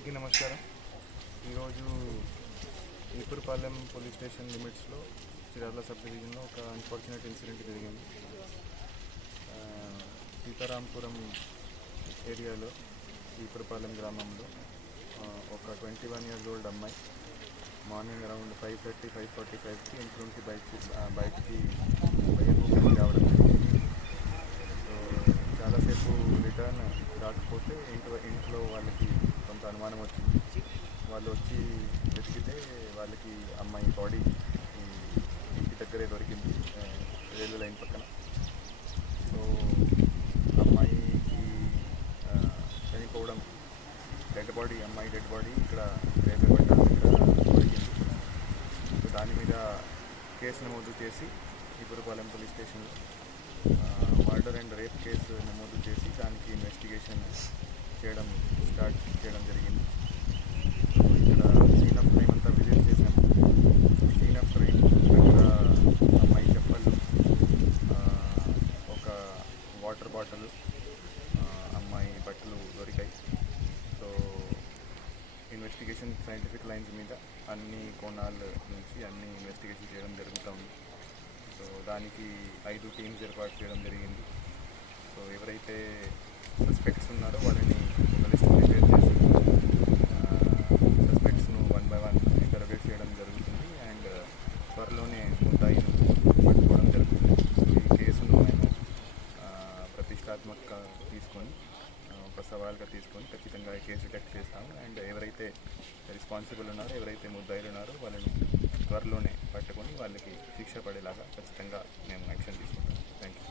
అందరికీ నమస్కారం. ఈరోజు ఈపురపాలెం పోలీస్ స్టేషన్ లిమిట్స్లో చిరాల సబ్ డివిజన్లో ఒక అన్ఫార్చునేట్ ఇన్సిడెంట్ జరిగింది. సీతారాంపురం ఏరియాలో ఈపురపాలెం గ్రామంలో ఒక ట్వంటీ వన్ ఇయర్స్ ఓల్డ్ అమ్మాయి morning around five thirty five forty ఫైవ్కి ఇంట్లో బైక్కి బైక్కి ఆ, రావడం జరిగింది. సో చాలాసేపు రిటర్న్ రాకపోతే ఇంట్లో ఇంట్లో వాళ్ళకి కొంత అనుమానం వచ్చింది వాళ్ళు వచ్చి వెతికితే వాళ్ళకి అమ్మాయి బాడీ ఇంటి దగ్గరే దొరికింది రైల్వే లైన్ పక్కన. సో అమ్మాయికి చనిపోవడం డెడ్ బాడీ అమ్మాయి డెడ్ బాడీ ఇక్కడ రైల్వే పట్టాల దగ్గర దొరికింది సో దాని మీద కేసు నమోదు చేసి ఇపురపాలెం పోలీస్ స్టేషన్లో మర్డర్ అండ్ రేప్ కేసు నమోదు చేసి దానికి ఇన్వెస్టిగేషన్ చేయడం స్టార్ట్ చేయడం అమ్మాయి బట్టలు దొరికాయి. సో ఇన్వెస్టిగేషన్ సైంటిఫిక్ లైన్స్ మీద అన్ని కోణాల నుంచి అన్ని ఇన్వెస్టిగేషన్ చేయడం జరుగుతూ ఉంది సో దానికి ఐదు టీమ్స్ ఏర్పాటు చేయడం జరిగింది. సో ఎవరైతే సస్పెక్ట్స్ ఉన్నారో వాళ్ళని ఒక లిస్ట్ ప్రిపేర్ చేసి సస్పెక్ట్స్ను వన్ బై వన్ ఇంటర్వ్యూట్ చేయడం జరుగుతుంది అండ్ త్వరలోనే ముద్దాయిను పట్టుకోవడం జరుగుతుంది సో ఈ కేసును మేము ఆ, ప్రతిష్టాత్మకంగా తీసుకొని ఒక సవాల్గా తీసుకొని ఖచ్చితంగా ఈ కేసు టెక్ చేస్తాము. అండ్ ఎవరైతే రెస్పాన్సిబుల్ ఉన్నారో ఎవరైతే ముద్దాయిలు ఉన్నారో వాళ్ళని త్వరలోనే పట్టుకొని వాళ్ళకి శిక్ష పడేలాగా ఖచ్చితంగా మేము యాక్షన్ తీసుకుంటాం. Thank you